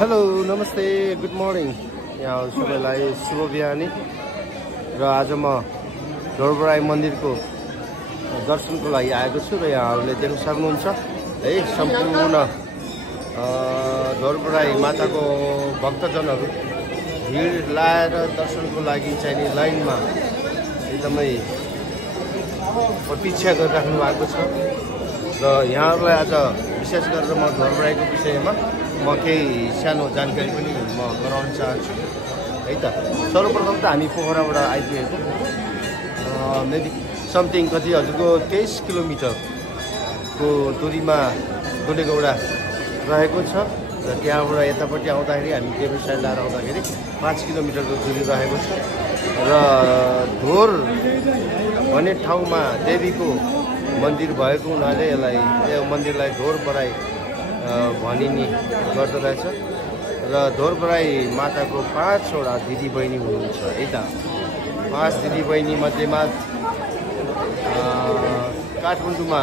Hello नमस्ते good morning यहाँ सबैलाई शुभ बिहानी र आज म ढोरबराई मन्दिरको दर्शनको लागि आएको छु र यहाँहरूले देख्न सक्नुहुन्छ है सम्पूर्ण ढोरबराई माताको भक्तजनहरू भिड लाएर दर्शनको लागि चाहिने लाइनमा एकदमै प्रतीक्षा गरिराख्नु भएको छ र यहाँहरूलाई आज विशेष गरेर म ढोरबराईको विषयमा म केही सानो जानकारी पनि म गराउन चाहन्छु है त। सर्वप्रथम त हामी पोखराबाट आइपुगेको मेबी समथिङ कति हजुरको 23 किलोमिटरको दूरीमा डोलेगौडा रहेको छ र त्यहाँबाट यतापट्टि आउँदाखेरि हामी टेबल साइड लाएर आउँदाखेरि 5 किलोमिटरको दूरी रहेको छ र ढोर भन्ने ठाउँमा देवीको मन्दिर भएको हुनाले यो मन्दिरलाई ढोरबराई भनिने गर्दो रहेछ र ढोरबराई माताको 5 वटा दिदीबहिनी हुनुहुन्छ है त। 5 दिदीबहिनी मध्येमा काठमाडौँमा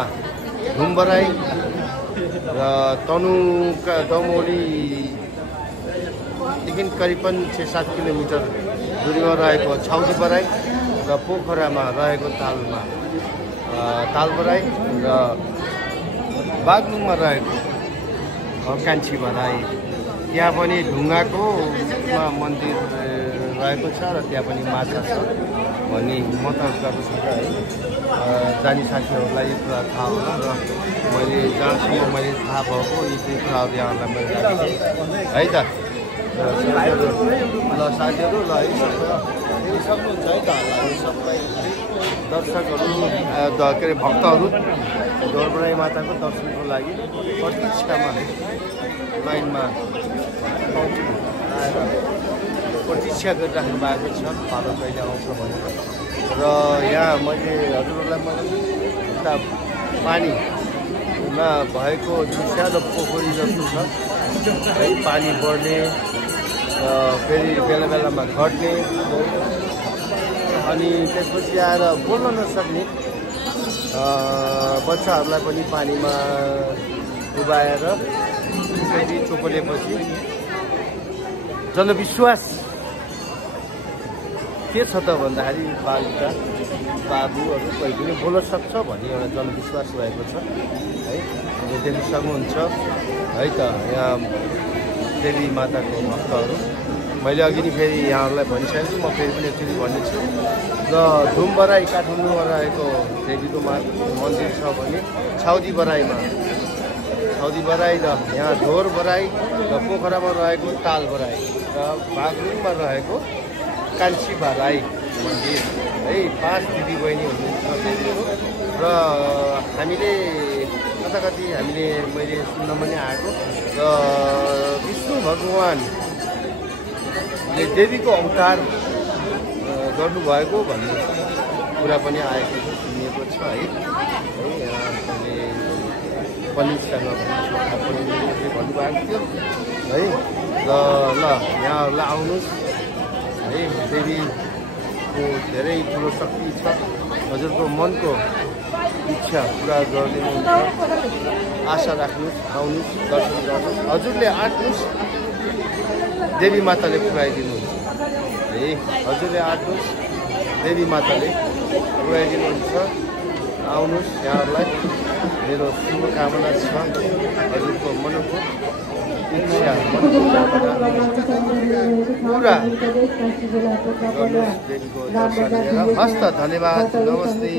घुमबराई र तनुका दमौलीदेखि करिबन 6-7 किलोमिटर दूरीमा रहेको छाउदीबराई र पोखरामा रहेको तालबराई र बागलुङमा रहेको कान्छीबराई। त्यहाँ पनि ढुङ्गाको मन्दिर रहेको छ र त्यहाँ पनि माछा छ भन्ने मत गर्दछु है। जाने साथीहरूलाई यो कुरा थाहा होला र मैले जहाँसम्म मैले थाहा भएको यी दुई कुराहरू यहाँहरूलाई मैले राखेँ है त। ल साथीहरू ल है सक्नुहुन्छ है त सबै दर्शकहरू के अरे भक्तहरू ढोरबराई माताको दर्शनको लागि प्रतीक्षामा लाइनमा आएर प्रतीक्षा गरिराख्नु भएको छ फादर कहिले आउँछ भनेर। र यहाँ मैले हजुरहरूलाई उता पानीमा भएको जुन सानो पोखरी जस्तो छ है पानी बढ्ने फेरि बेला बेलामा घट्ने अनि त्यसपछि आएर बोल्न नसक्ने बच्चाहरूलाई पनि पानीमा डुबाएर फेरि चोपलेपछि जनविश्वास के छ त भन्दाखेरि बालिका बाबुहरू कोही पनि बोल्न सक्छ भन्ने एउटा जनविश्वास रहेको छ है। देख्न सक्नुहुन्छ है त यहाँ देवी माताको भक्तहरू मैले अघि नै फेरि यहाँहरूलाई भनिसकेको छु म फेरि पनि एकचोटि भन्नेछु र घुमबराई काठमाडौँमा रहेको देवीको मन्दिर छ भने छाउदीबराई र यहाँ ढोरबराई र पोखरामा रहेको तालबराई र बागलुङमा रहेको कान्छीबराई मन्दिर है 5 दिदीबहिनी हुनुहुन्छ देवीको र हामीले कता हामीले मैले सुन्न पनि आएको र विष्णु भगवानले देवीको अवतार गर्नुभएको भन्ने कुरा पनि आएको सुनिएको छ है। हामीले पनिरसँग भन्नुभएको थियो है। र ल यहाँहरूलाई आउनुहोस् है देवीको धेरै ठुलो शक्ति छ हजुरको मनको इच्छा पुरा गरिदिनुहुन्छ आशा राख्नुहोस् आउनुहोस् दर्शन गर्नुहोस् हजुरले आँट्नुहोस् देवी माताले पुऱ्याइदिनुहुन्छ है। हजुरले आँट्नुहोस् देवी माताले पुऱ्याइदिनुहुन्छ आउनुहोस् यहाँहरूलाई मेरो शुभकामना छ हजुरको मनको इच्छा पुरा गर्नुहोस् देवीको दर्शन। हस्त धन्यवाद नमस्ते।